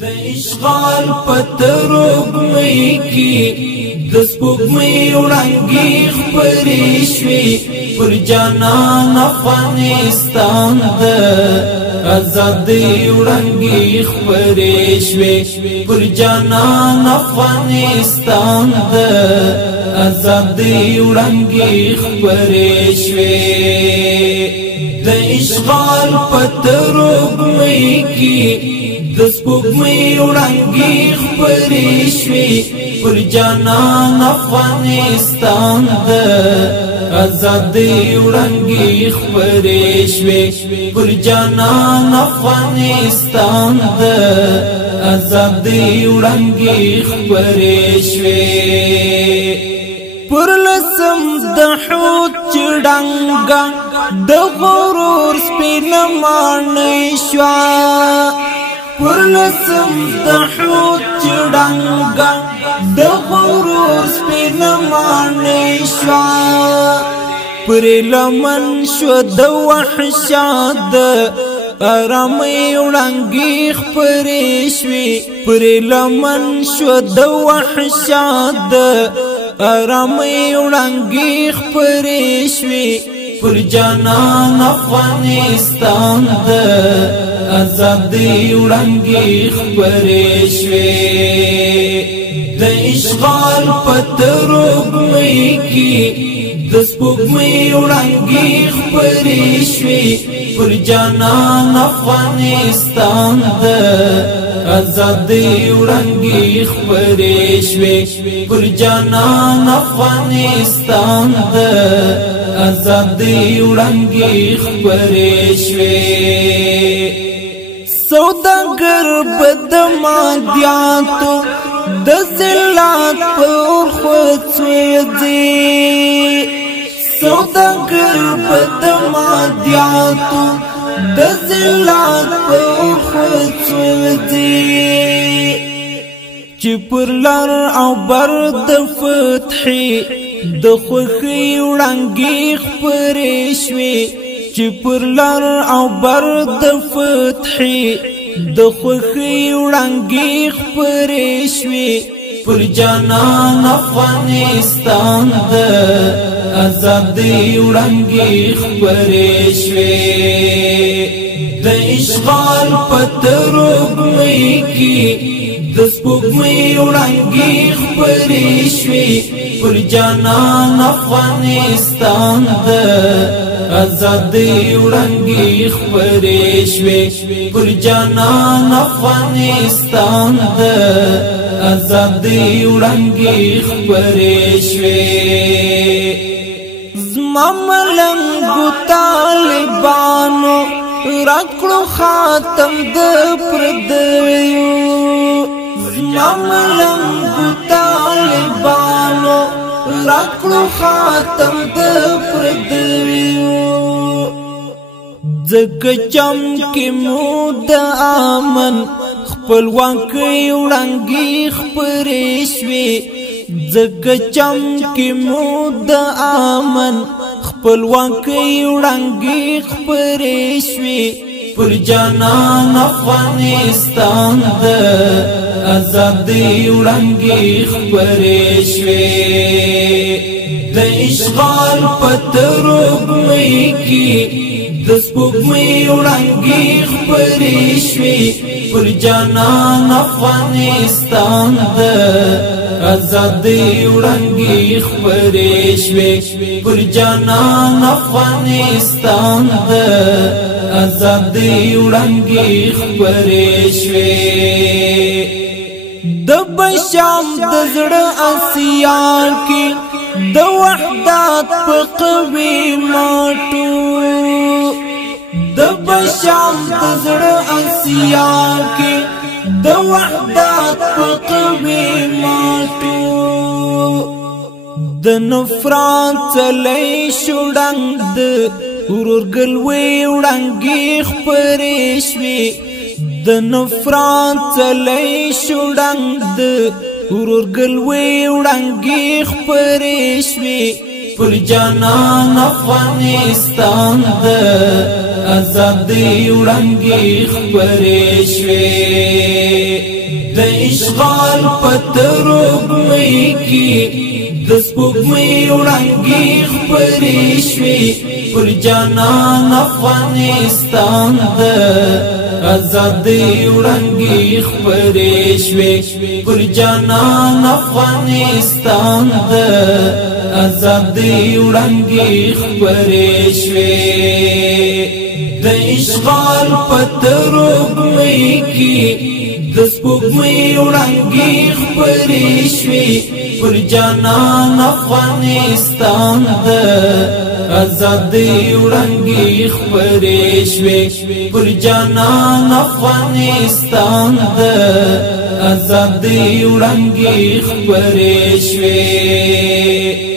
د اشغال پتروګ مې کی د سپوږمۍ وړانګې خپرې شوې پر جانان افغانستان د آزادۍ وړانګې خپرې شوې پر جانان افغانستان د آزادۍ وړانګې خپرې شوې د اشغال پتروګ مې کی د سپوږمۍ وړانګې خپرې شوې پر جانان افغانستان د آزادۍ وړانګې خپرې شوې پر جانان افغانستان د آزادۍ وړانګې خپرې شوې پر لسم د حوت چړنګا د غرور سپینه ماڼۍ شوه پر لسم د حوت چړنګا د غرور سپینه ماڼۍ شوه پر لمن شو د وحشت د آرامۍ وړانګې خپرې شوې پر لمن شو د وحشت د آرامۍ وړانګې خپرې شوې پر جانان افغانستان د آزادۍ وړانګې خپرې شوې د اشغال پتروګ مې کی د سپوږمۍ وړانګې خپرې شوې پر جانان افغانستان د آزادۍ وړانګې خپرې شوې پر جانان افغانستان د آزادۍ وړانګې خپرې شوې سوداګر بد مادیاتو د ذلت پر خود سوځي سوداګر بد مادیاتو د ذلت پر خود سوځي چې پر لار او بر د فتحي د خوښۍ وړانګې خپرې شوې چې پر لار او بر د فتحي د خوښۍ وړانګې خپرې شوې پر جانان افغانستان د آزادۍ وړانګې خپرې شوې د اشغال پتروګ مې کی د سپوږمۍ وړانګې خپرې شوې پر جانان افغانستان د آزادۍ وړانګې خپرې شوې پر جانان افغانستان د آزادۍ وړانګې خپرې شوې زما ملنګو طالبانو راکړو خاتم د پردیو زما ملنګو طالبانو راکړو خاتم د پردیو ځکه چمکې مو د امن خپلواکۍ وړانګې خپرې شوې ځکه چمکې مو د امن خپلواکۍ وړانګې خپرې شوې پر جانان افغانستان د آزادۍ وړانګې خپرې شوې د اشغال پتروګ مې کی د سپوږمۍ وړانګې خپرې شوې پر جانان افغانستان د آزادۍ وړانګې خپرې شوې پر جانان افغانستان د آزادۍ وړانګې خپرې شوې د بشام د زړه اسیا کې د وحدت په قوي ماټو د بشام د زړه اسیا کې د وحدت په قوي ماټو د نفرت څلې شوډنګ د ورورګلوي وړانګې خپرې شوې د نفرت څلې شوډنګ د ورورګلوي وړانګې خپرې شوې پر جانان افغانستان د ازادي وړانګې خپرې شوې د اشغال په ترږمۍ کې د سپوږمۍ وړانګې خپرې شوې پر جانان افغانستان د ازادي وړانګې خپرې شوې پر جانان افغانستان د ازادي وړانګې خپرې شوې د اشغال په ترږمۍ کې د سپوږمۍ وړانګې خپرې شوې پر جانان افغانستان د ازادي وړانګې خپرې شوې پر جانان افغانستان د ازادي وړانګې خپرې شوې